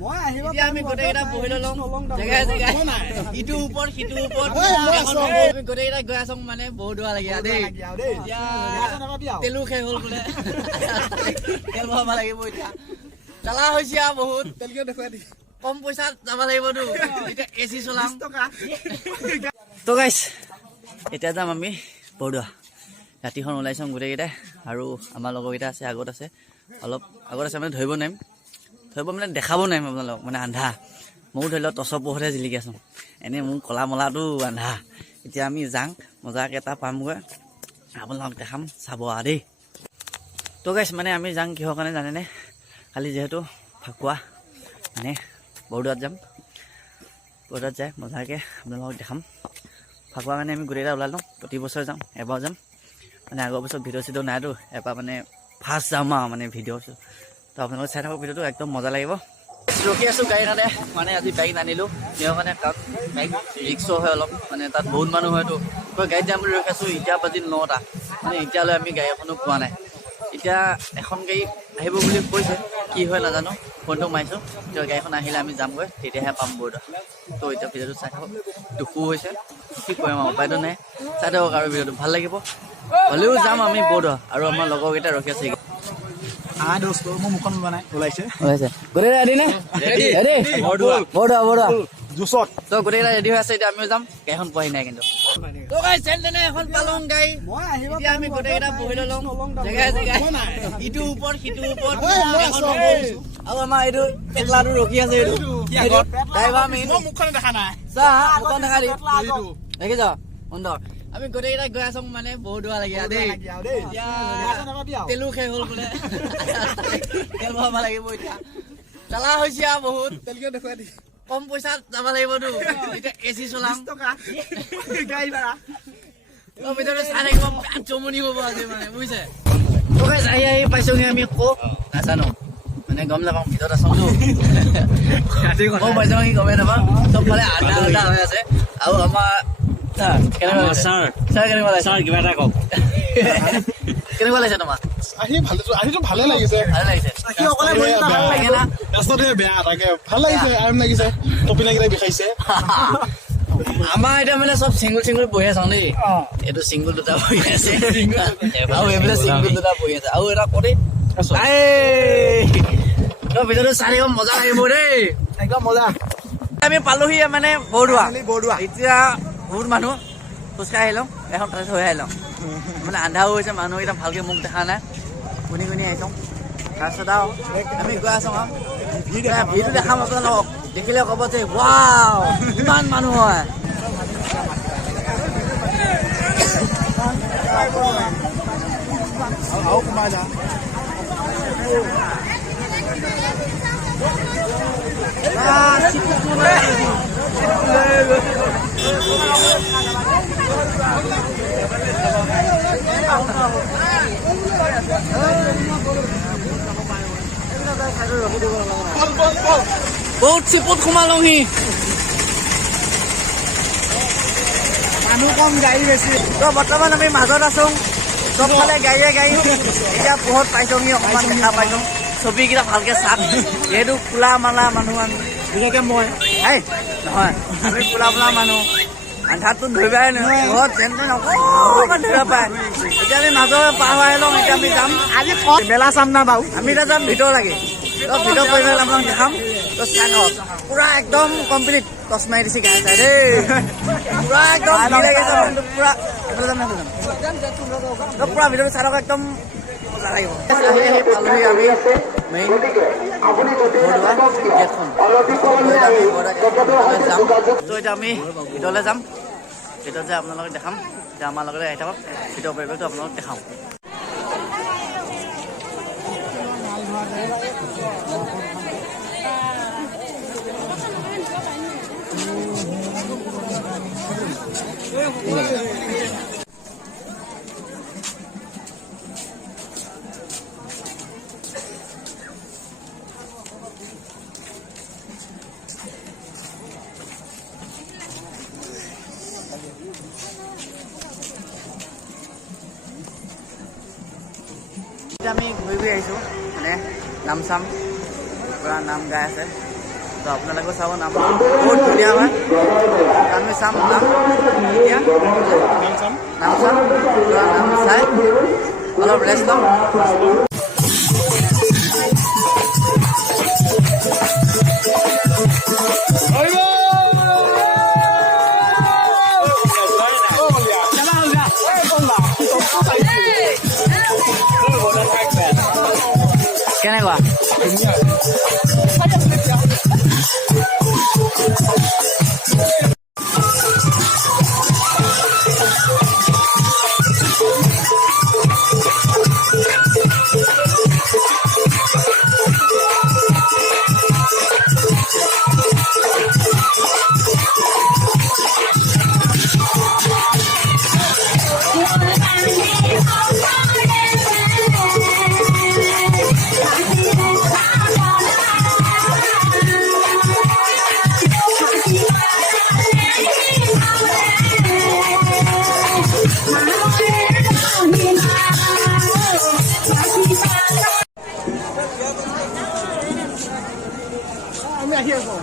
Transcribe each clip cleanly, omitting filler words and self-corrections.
এতিয়া আমি গোটেইকেইটা বহি ল'ম জেগাই জেগাই ইটো ওপৰত সিটো ওপৰত আমি গোটেইকেইটা গৈ আছো মানে বহুত দূৰ লাগি দেই এতিয়া তেলো শেষ হ'ল বোলে তেল ভৰাব লাগিব এতিয়া জ্বালা হৈছে আৰু বহুত তেলকে দেখুৱাই দি কম পইচাত যাব লাগিবতো এতিয়া এচি চলাম তো গাইছ এতিয়া যাম আমি বৰদোৱা ৰাতিখন ওলাইছোঁ গোটেইকেইটাই আৰু আমাৰ লগৰকেইটা আছে আগত আছে অলপ আগত আছে মানে ধৰিব নোৱাৰিম মানে দেখাব নোৱাৰিম আপোনালোকক মানে আন্ধা ময়ো ধৰি লওক টচৰ পোহৰতে জিলিকি আছোঁ এনেই মোৰ কলা মলাটো আন্ধা এতিয়া আমি যাং মজাকৈ এটা পামগৈ আপোনালোকক দেখাম চাব আৰু দেই তো গাইছ মানে আমি যাং কিহৰ কাৰণে জানেনে কালি যিহেতু ফাকুৱা মানে বৰদোৱাত যাম বৰদোৱাত যায় মজাকৈ আপোনালোকক দেখাম ফাকুৱা কাৰণে আমি গোটেইটা ওলাই লওঁ প্ৰতি বছৰ যাম এবাৰ যাম মানে আগৰ বছৰ ভিডিঅ' চিডিঅ' নাইতো এবাৰ মানে ফাৰ্ষ্ট যাম আৰু মানে ভিডিঅ' তো আপোনালোকে চাই থাকক ভিডিঅ'টো একদম মজা লাগিব ৰখি আছোঁ গাড়ী কাৰণে মানে আজি বাইক নানিলোঁ কিহৰ কাৰণে কাৰণ বাইক ৰিক্স হয় অলপ মানে তাত বহুত মানুহ হয়তো গাড়ীত যাম বুলি ৰখি আছোঁ এতিয়া বাজিল 9টা মানে এতিয়ালৈ আমি গাড়ী এখনো পোৱা নাই এতিয়া এখন গাড়ী আহিব বুলি কৈছে কি হয় নাজানো ফোনটো মাৰিছোঁ এতিয়া গাড়ীখন আহিলে আমি যামগৈ তেতিয়াহে পাম বৰদোৱা তো এতিয়া ভিডিঅ'টো চাই থাকক দুখো হৈছে কি কৰিম আৰু উপায়টো নাই চাই থাকক আৰু ভিডিঅ'টো ভাল লাগিব হ'লেও যাম আমি বৰদোৱা আৰু আমাৰ লগৰকেইটা ৰখি আছে মোৰ মুখখন বনাই ওলাইছে গোটেইটা ৰেডি নে বৰদোৱা জুচত তো গোটেইকেইটা ৰেডি হৈ আছে এতিয়া আমিও যাম গাড়ীখন পোৱাহি নাই কিন্তু তো গাইছ যেনে এখন পালোঁ গাড়ী এতিয়া আমি গোটেইকেইটা বহি ল'ম জেগাই জেগাই ইটো ওপৰত সিটো ওপৰত আৰু আমাৰ এইটো পেটলাটো ৰখি আছে এইটো ড্ৰাইভাৰ মেইন মুখখন দেখা নাই চা মুখখন দেখা দি দেখিছ সুন্দৰ আমি গোটেইকেইটা গৈ আছো মানে বহুত দূৰ লাগি দেই তেলো শেষ হ'ল বোলে তেল ভৰাব লাগিব এতিয়া জ্বালা হৈছে আৰু বহুত তেলকে দেখুৱাই দি কম পইচাত যাব লাগিবতো এতিয়া এচি চলাম গাড়ী ভাড়া ভিতৰতে চাই থাকিব চমনি হ'ব আজি মানে বুজিছে আহি আহি পাইছোহি আমি ক'ত নাজানো মানে গম নাপাওঁ ভিতৰত আছোতো মই পাইছোঁ কি গমেই নাপাওঁ চবফালে আধা আধা হৈ আছে আৰু আমাৰ কেনেকুৱা লাগিছে তোমাৰ ভালে লাগিছে বিষাইছে আমাৰ এতিয়া মানে চব চিংগুল চিংগুল বহি আছো দেই এইটো চিংগুল দুটা বহি আছে আৰু এইফালে চিংগুল দুটা বহি আছে আৰু এটা কৰি ভিতৰতো চাই মজা লাগিব দেই একদম মজা আমি পালোহি মানে বৰদোৱা এতিয়া বহুত মানুহ খোজকাঢ়ি আহিলোঁ এখন তাত হৈ আহিলোঁ মানে আন্ধাও হৈছে মানুহকেইটা ভালকৈ মোক দেখা নাই শুনি শুনি আহিছোঁ তাৰপিছত আৰু আমি গৈ আছোঁ আৰু ভিৰটো দেখাম আপোনালোকক দেখিলে ক'ব যে ৱাও ইমান মানুহ হয় বহুত চিপুত সোমালোহি মানুহ কম গাড়ী বেছি তো বৰ্তমান আমি মাজত আছো চবফালে গাড়ীয়ে গাড়ী এতিয়া পোহৰত পাইছোহি অকণমান দেখা পাইছোঁ ছবিকেইটা ভালকৈ চাম যিহেতু খোলা মালা মানুহ বিশেষকৈ মই নহয় আমি খোলা মালা মানুহ আন্ধাৰটো ধৰিবাই নহয় ঘৰত যেন তেন অকণমান ধৰিব পায় এতিয়া আমি মাজৰ পাৰ হৈ লওঁ এতিয়া আমি যাম আজি মেলা চাম না বাৰু আমি এতিয়া যাম ভিতৰ লাগে তো ভিতৰ পৰিৱেশ আপোনাক দেখাম তো চাই লওক পুৰা একদম কমপ্লিট টচ মাৰি দিছে গাড়ী চাই দেই পুৰা একদম পুৰা পুৰা ভিতৰটো চাই লওক একদম মজা লাগিব পালোহি আমি মেইন বৰদোৱা গেটখন যাম তো এতিয়া আমি ভিতৰলৈ যাম ভিতৰত যে আপোনালোকে দেখাম যে আমাৰ লগতে আহি থাকক ভিতৰ পৰিৱেশটো আপোনালোকক দেখাওঁ আমি ঘূৰি ঘূৰি আহিছোঁ মানে নাম চাম পুৰা নাম গাই আছে তো আপোনালোকেও চাব, নাম বহুত ধুনীয়া হয়। আমি চাম নাম এতিয়া, নাম চাম, নাম চাই অলপ ৰেষ্ট ল'ম। কেনেকুৱা? আমি আহি আছো।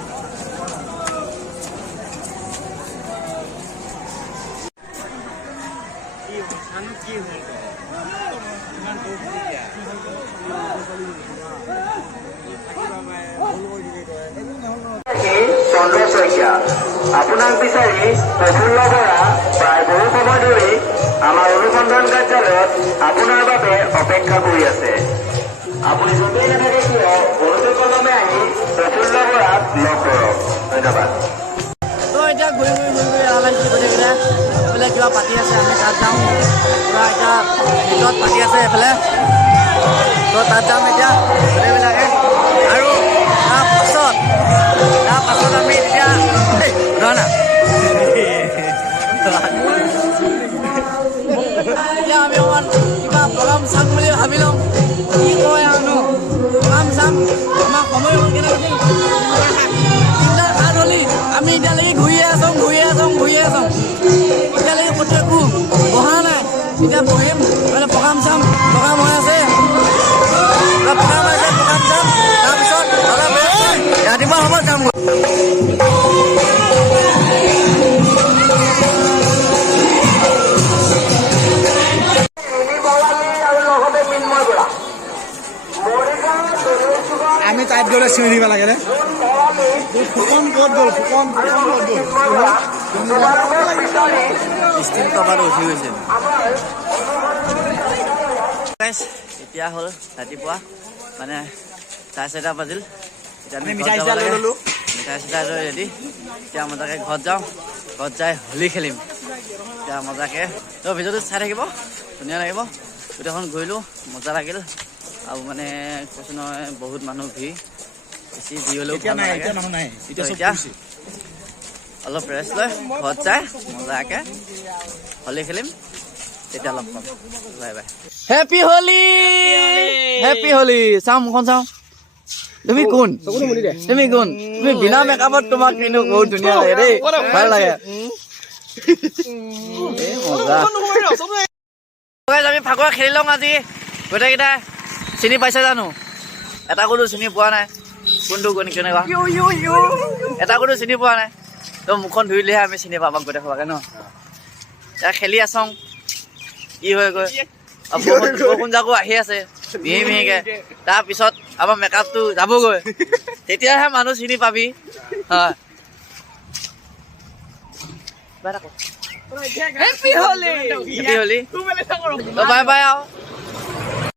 চন্দ্ৰ শইকীয়া আপোনাক বিচাৰি প্ৰফুল্ল বৰা প্ৰায় বহু সময় ধৰি আমাৰ অনুসন্ধান কাৰ্যালয়ত আপোনাৰ বাবে অপেক্ষা কৰি আছে। আপুনি য'তেই নাথাকে কিয় বহুতো কলমে আহি প্ৰফুল্ল বৰাক লগ কৰক। ধন্যবাদ। তো এতিয়া ঘূৰি লাগিছে গোটেইকেইটা। এইফালে কিবা পাতি আছে, আমি তাত যাওঁ। পূৰা এতিয়া ভিতৰত পাতি আছে এইফালে, তো তাত যাম এতিয়া গোটেইবিলাকে। আৰু তাৰ পাছত আমি এতিয়া ধৰা এতিয়া আমি অকণমান কিবা প্ৰগ্ৰাম চাম বুলি ভাবি লওঁ। কি কয় আৰু ন, প্ৰগ্ৰাম চাম। আমাৰ সময় হ'ল কেনেকৈ 3:07 হ'লি। আমি এতিয়ালৈকে ঘূৰিয়ে আছোঁ। এতিয়ালৈকে প্ৰত্যেকো বহা নাই। এতিয়া বহিম, মানে প্ৰগ্ৰাম চাম। প্ৰগ্ৰাম হৈ আছে, প্ৰগ্ৰাম চাম। তাৰপিছত ৰাতিপুৱা সময়ত কাম কৰিম। আমি তাইত গ'লে চিঞৰি দিব লাগে নে? ফুকন ক'ত গ'ল? ষ্টিল কভাৰটো উঠি গৈছিল। এতিয়া হ'ল ৰাতিপুৱা মানে 4:30 বাজিল। এতিয়া আমি মিঠাই চিঠাই লৈ ল'লোঁ। মিঠাই চিঠাই লৈ ৰেডি। এতিয়া মজাকে ঘৰত যাওঁ, ঘৰত যাই হোলী খেলিম। এতিয়া মজাকে তো ভিডিঅ'টো চাই থাকিব, ধুনীয়া লাগিব। গোটেইখন ঘূৰিলোঁ, মজা লাগিল। আৰু মানে কৈছোঁ নহয়, বহুত মানুহ ভিৰ, বেছি ভিৰ হ'লেও ভাল নালাগে। এতিয়া অলপ ৰেষ্ট লৈ ঘৰত যাই মজাকে হোলী খেলিম। তেতিয়া লগ পাম। Bye bye. Happy Holi, happy Holi. চাওঁ মুখখন চাওঁ। তুমি কোন? তুমি বিনা মেকআপত তোমাক কিন্তু বহুত ধুনীয়া লাগে দেই, ভাল লাগে। আমি ফাকুৱা খেলি লওঁ আজি গোটেইকেইটাই। চিনি পাইছে জানো? এটা কোনো চিনি পোৱা নাই। কোনটো কেনেকুৱা এটা কোনো চিনি পোৱা নাই। তো মুখখন ধুইলেহে আমি চিনি পাম গোটেই সবাকে ন। এতিয়া খেলি আছোঁ, কি হৈ গৈ বৰষুণ জাকো আহি আছে মিহিকে। তাৰপিছত আমাৰ মেকআপটো যাবগৈ, তেতিয়াহে মানুহ চিনি পাবি। হয়, হেপী হোলী। বাই বাই আৰু।